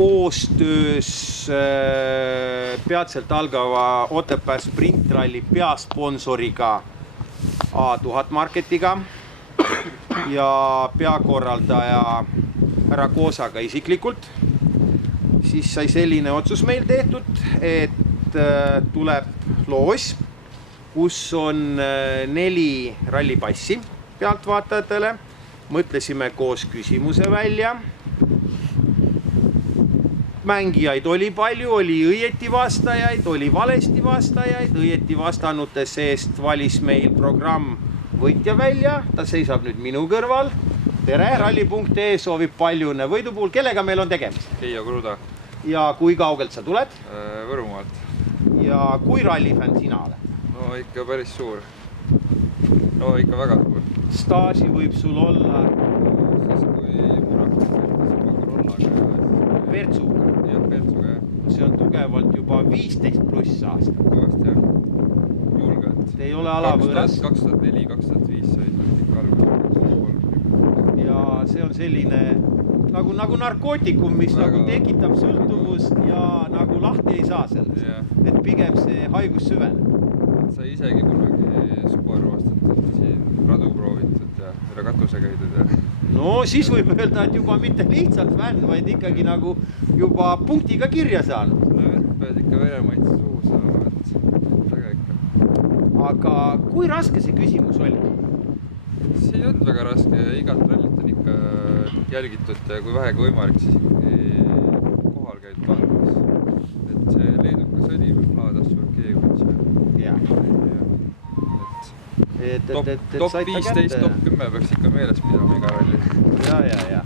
koostöös peatselt algava Otepää sprintralli peasponsoriga A1000 Marketiga ja peakorraldaja härra Koosaga isiklikult, siis sai selline otsus meil tehtud, et tuleb loos, kus on 4 rallipassi pealtvaatajatele. Mõtlesime koos küsimuse välja. Mängijaid oli palju, oli õieti vastajaid, oli valesti vastajaid. Õieti vastanute seest valis meil programm võitja välja. Ta seisab nüüd minu kõrval. Tere, ralli.ee soovib palju õnne võidu puhul. Kellega meil on tegemist? Keijo Kruda. Ja kui kaugelt sa tuled? Võrumaalt. Ja kui rallifänn sina oled? No ikka päris suur. No ikka väga suur. Staaži võib sul olla? Siis kui Murakis sõitis juba Corollaga. Pertsuga? Jah, Pertsuga, jah. See on tugevalt juba 15 pluss aastat. Kõvasti, jah. Julgelt. Te ei ole alavõõras? 2004, 2005 sõitnud ikka algul. Ja see on selline nagu narkootikum, mis väga nagu tekitab sõltuvust ja nagu lahti ei saa sellest. Yeah. Et pigem see haigus süveneb. Sa isegi kunagi Subaru vastatud siin radu proovitud ja üle katuse käidud ja... No siis võib öelda, et juba mitte lihtsalt fänn, vaid ikkagi nagu juba punktiga kirja saanud. No pead ikka veremaitse suhu saama, et väga ikka. Aga kui raske see küsimus oli? See ei olnud väga raske, igat rallit on ikka jälgitud ja kui vähega võimalik, siis ikkagi kohal käid vaatamas. Et see Leedukas oli Vladas Surkeevitš. Jah. Top 15, top 10 peaks ikka meeles pidama iga ralli. Ja.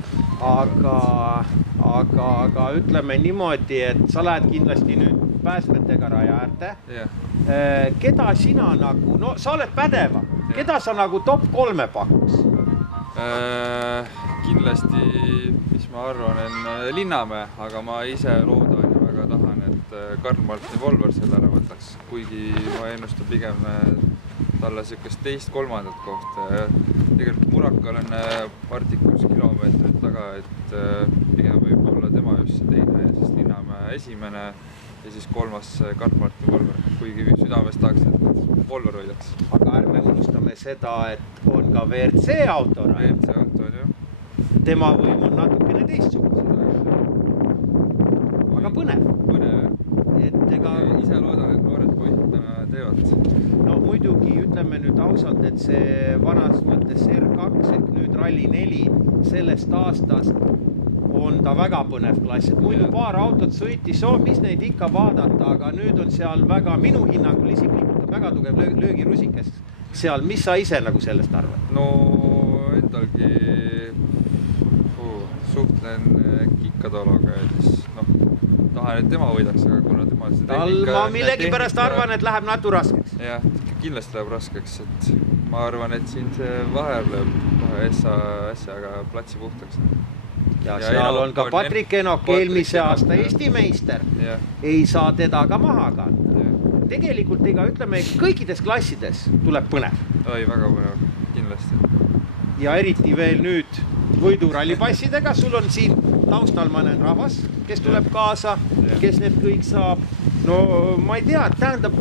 Aga ütleme niimoodi, et sa lähed kindlasti nüüd päästmetega raja äärde. Yeah. Keda sina nagu, no sa oled pädeva, keda sa nagu top 3 pakuks? Kindlasti, mis ma arvan, on Linnamäe, aga ma ise loodan ja väga tahan, et Karl-Martin Volver selle ära võtaks, kuigi ma ennustan pigem talle sükest 2-3 kohta. Tegelikult Murakal on partikus kilomeetrit taga, et pigem võib olla tema just see teine ja siis Linnamäe esimene ja siis 3. Karl-Martin Volver, kuigi südames tahaks, et Volver võidaks. Aga ärme unustame seda, et on ka WRC auto. WRC auto on, jah. Tema võim on natukene teistsugune. Aga põnev. Põnev, jah. Ise loodan, et noored poisid täna teevad. No muidugi ütleme nüüd ausalt, et see vanas mõttes R2 ehk nüüd Rally 4 sellest aastast on ta väga põnev klass. Et muidu paar autot sõitis, mis neid ikka vaadata, aga nüüd on seal väga, minu hinnangul isiklikult on väga tugev löögirusik seal. Mis sa ise nagu sellest arvad? No endalgi suhtlen Kikadologa ja siis tahan, et tema võidaks, aga kuna tema see tehnika... Ma millegi pärast arvan, et läheb natu raskeks. Jah, kindlasti läheb raskeks, et ma arvan, et siin see vaher lööb kohe äsjaga platsi puhtaks. Ja seal on ka Patrik Enok, eelmise aasta Eesti meister. Ei saa teda ka maha kanda. Tegelikult ütleme, kõikides klassides tuleb põnev. Oi, väga põnev, kindlasti. Ja eriti veel nüüd võidurallipassidega. Sul on siin taustal mõnen rahvas, kes tuleb kaasa, kes need kõik saab. No ma ei tea, tähendab,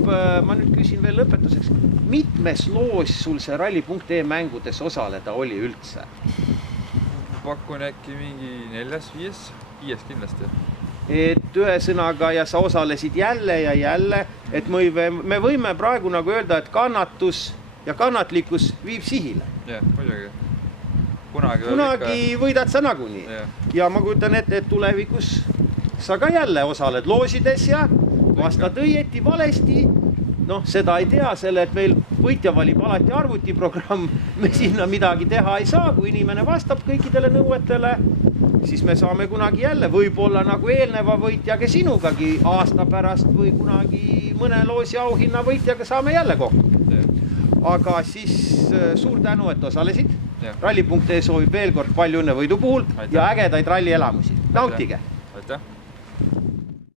ma nüüd küsin veel lõpetuseks, mitmes loos sul see ralli.ee mängudes osaleda oli üldse? Pakun äkki mingi 4-5 kindlasti. Et ühesõnaga ja sa osalesid jälle ja jälle, et me võime praegu nagu öelda, et kannatus ja kannatlikkus viib sihile. Jah, muidugi. Kunagi võidad sa nagunii. Ja ma kujutan ette, et tulevikus sa ka jälle osaled loosides ja vastad õieti valesti. No seda ei tea selle, et meil võitja valib alati arvutiprogramm. Me sinna midagi teha ei saa, kui inimene vastab kõikidele nõuetele, siis me saame kunagi jälle võib-olla nagu eelneva võitjaga sinugagi aasta pärast või kunagi mõne loosi auhinna võitjaga saame jälle kokku. Aga siis suur tänu, et osalesid. Ralli.ee soovib veel kord palju õnne võidu puhul ja ägedaid ralli elamusi. Nautige!